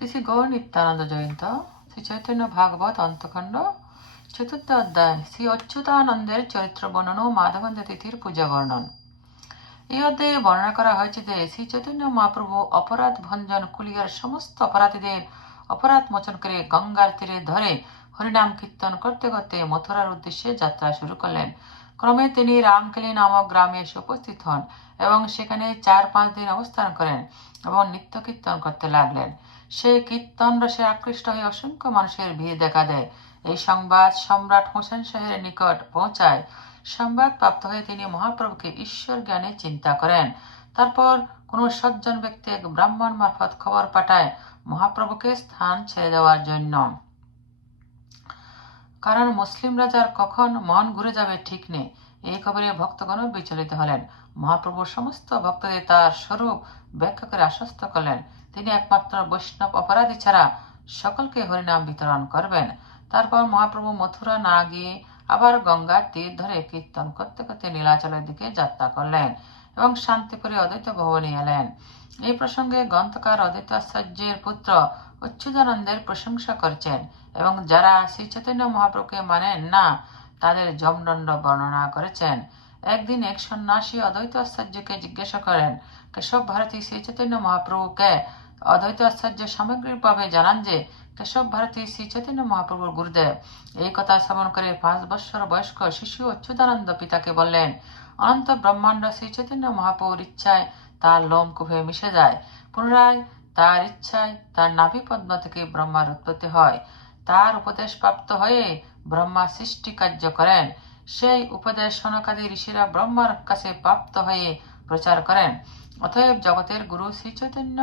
শ্রী শ্রী গৌর নিত্যানন্দ জয়ন্ত শ্রী চৈতন্য ভাগবত অন্তখণ্ড চতুর্থ অধ্যায় শ্রী অচ্যুতানন্দের চরিত্র বর্ণন ও মাধবানন্দ তিথির পূজা বর্ণন। এই অধ্যায়ে বর্ণনা করা হয়েছে যে শ্রী চৈতন্য মহাপ্রভু অপরাধ ভঞ্জন কুলিয়ার সমস্ত অপরাধীদের অপরাধ মোচন করে গঙ্গার তীরে ধরে হরিনাম কীর্তন করতে করতে মথুরার উদ্দেশ্যে যাত্রা শুরু করলেন। ক্রমে তিনি রামকেলি নামক গ্রামে এসে উপস্থিত হন এবং সেখানে 4-5 দিন অবস্থান করেন এবং নিত্য কীর্তন করতে লাগলেন। সে কীর্তন রসে আকৃষ্ট হয়ে অসংখ্য মানুষের ভিড় দেখা দেয়। এই সংবাদ সম্রাট হোসেন শাহের নিকট পৌঁছায়। সংবাদ প্রাপ্ত হয়ে তিনি মহাপ্রভুকে ঈশ্বর জ্ঞানে চিন্তা করেন। তারপর কোনো সজ্জন ব্যক্তি এক ব্রাহ্মণ মারফত খবর পাঠায় মহাপ্রভুকে স্থান ছেড়ে দেওয়ার জন্য, কারণ মুসলিম রাজার কখন মন ঘুরে যাবে ঠিক নেই। এই খবরে ভক্তগণ বিচলিত হলেন। মহাপ্রভু সমস্ত ভক্তদের তার স্বরূপ ব্যাখ্যা করে আশ্বস্ত করলেন তিনি একমাত্র বৈষ্ণব অপরাধী ছাড়া সকলকে হরিনাম বিতরণ করবেন। তারপর মহাপ্রভু মথুরা না গিয়ে আবার গঙ্গার তীর ধরে কীর্তন করতে করতে নীলাচলের দিকে যাত্রা করলেন এবং শান্তিপুরে অদ্বৈত ভবনে এলেন। এই প্রসঙ্গে গ্রন্থকার অদ্বৈত আচার্যের পুত্র অচ্যুতানন্দের প্রশংসা করছেন এবং যারা শ্রী চৈতন্য মহাপ্রভুকে মানেন না তাদের যমদণ্ড বর্ণনা করেছেন। একদিন এক সন্ন্যাসী অদ্বৈত আচার্যকে জিজ্ঞাসা করেন, কেশব ভারতী শ্রী চৈতন্য মহাপ্রভুকে? অদ্বৈত আচার্য সামগ্রিকভাবে জানান যে কেশব ভারতী শ্রী চৈতন্য মহাপ্রভুর গুরুদেব। এই কথা শ্রবণ করে 5 বৎসর বয়স্ক শিশু অচ্যুতানন্দ পিতাকে বললেন, অনন্ত ব্রহ্মাণ্ড শ্রী চৈতন্য মহাপ্রভুর ইচ্ছায় তার লোমকূপে মিশে যায়। পুনরায় তার ইচ্ছায় তার নাভি পদ্ম থেকে ব্রহ্মার উৎপত্তি হয়। তার উপদেশ প্রাপ্ত হয়ে ব্রহ্মা সৃষ্টি কার্য করেন। সেই উপদেশ সনকাদি ঋষিরা ব্রহ্মার কাছে প্রাপ্ত হয়ে প্রচার করেন। অতএব জগতের গুরু শ্রী চৈতন্য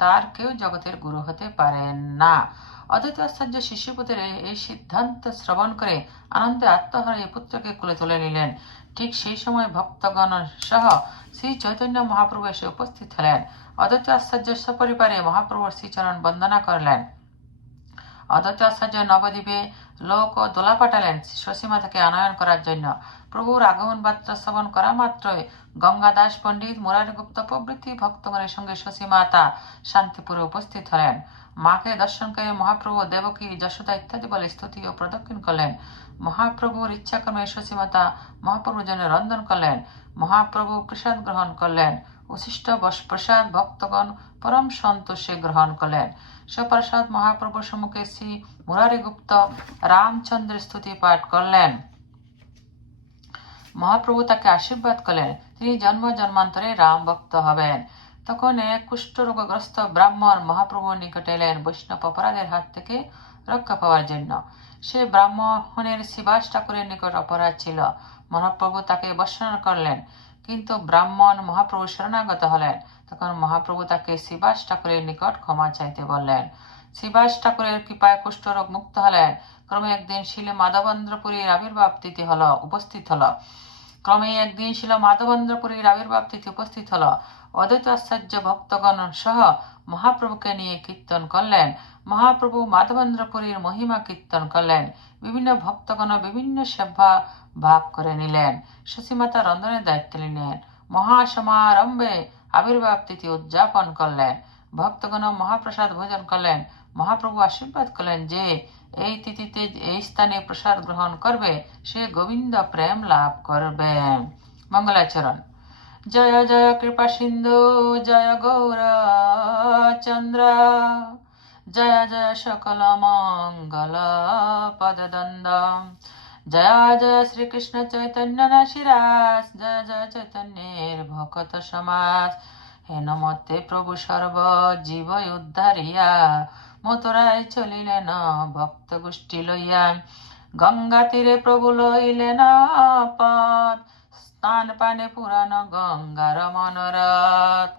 তার কেউ জগতের গুরু হতে পারেন না। অদ্বৈত আচার্য শিষ্যপুত্রের এই সিদ্ধান্ত শ্রবণ করে আনন্দে আত্মহারা পুত্রকে কোলে তুলে নিলেন। ঠিক সেই সময় ভক্তগণ সহ শ্রী চৈতন্য মহাপ্রভু এসে উপস্থিত হলেন। অদ্বৈত আচার্য সপরিবারে মহাপ্রভুর শ্রীচরণ বন্দনা করলেন। অদ্বৈত আচার্য নবদ্বীপে লোক ও দোলা পাঠালেন সসীমা থেকে আনয়ন করার জন্য। প্রভুর আগমন বার্তা শ্রবণ করা মাত্রই গঙ্গা দাস পণ্ডিত, মুরারি গুপ্ত প্রভৃতি ভক্তগণের সঙ্গে সসীমাতা শান্তিপুরে উপস্থিত হলেন। মাকে দর্শন করে মহাপ্রভু দেবকী, যশোদা ইত্যাদি বলে স্তুতি ও প্রদক্ষিণ করলেন। মহাপ্রভুর ইচ্ছাক্রমে সসীমাতা মহাপ্রভুর জন্য রন্ধন করলেন। মহাপ্রভু প্রসাদ গ্রহণ করলেন। উচ্ছিষ্ট প্রসাদ ভক্তগণ পরম সন্তোষে গ্রহণ করলেন। সপ্রসাদ মহাপ্রভুর সম্মুখে শ্রী মুরারি গুপ্ত রামচন্দ্রের স্তুতি পাঠ করলেন। মহাপ্রভু তাকে আশীর্বাদ করলেন তিনি জন্ম জন্মান্তরে রাম ভক্ত হবেন। তখন এক কুষ্ঠরোগগ্রস্ত ব্রাহ্মণ মহাপ্রভুর নিকটে এলেন বৈষ্ণব অপরাধের হাত থেকে রক্ষা পাওয়ার জন্য। সে ব্রাহ্মণের শিবাস ঠাকুরের নিকট অপরাধ ছিল। মহাপ্রভু তাকে বর্ষণ করলেন, কিন্তু ব্রাহ্মণ মহাপ্রভু শরণাগত হলেন। তখন মহাপ্রভু তাকে শিবাস ঠাকুরের নিকট ক্ষমা চাইতে বললেন। শিবাস ঠাকুরের কৃপায় কুষ্ঠরোগ মুক্ত হলেন। ক্রমে একদিন শিল মাধবেন্দ্রপুরীর আবির্ভাব তিথি উপস্থিত হলো। অদ্বৈত আচার্য ভক্তগণ সহ মহাপ্রভুকে নিয়ে কীর্তন করলেন। মহাপ্রভু মাধবেন্দ্রপুরীর মহিমা কীর্তন করলেন। বিভিন্ন ভক্তগণ বিভিন্ন সেবা ভাগ করে নিলেন। সসীমাতা রন্ধনের দায়িত্ব নিলেন। মহাসমারম্ভে আবির্ভাব তিথি উদযাপন করলেন। ভক্তগণ মহাপ্রসাদ ভোজন করলেন। মহাপ্রভু আশীর্বাদ করলেন যে এই তিথিতে এই স্থানে প্রসাদ গ্রহণ করবে সে গোবিন্দ প্রেম লাভ করবে। মঙ্গলাচরণ। জয় জয় কৃপা সিন্ধু জয় গৌর চন্দ্র জয় জয় সকল মঙ্গল পদদ্বন্দ্ব জয় জয় শ্রীকৃষ্ণ চৈতন্য নাসিরাস জয় জয় চৈতন্যের ভকত সমাজ হেন মতে প্রভু সর্ব জীব উদ্ধারিয়া মথুরায় চলিলেন ভক্ত গোষ্ঠী লইয়া। গঙ্গা তীরে প্রভু লইলেন পথ স্নান পানে পুরাণ গঙ্গার মনোরথ।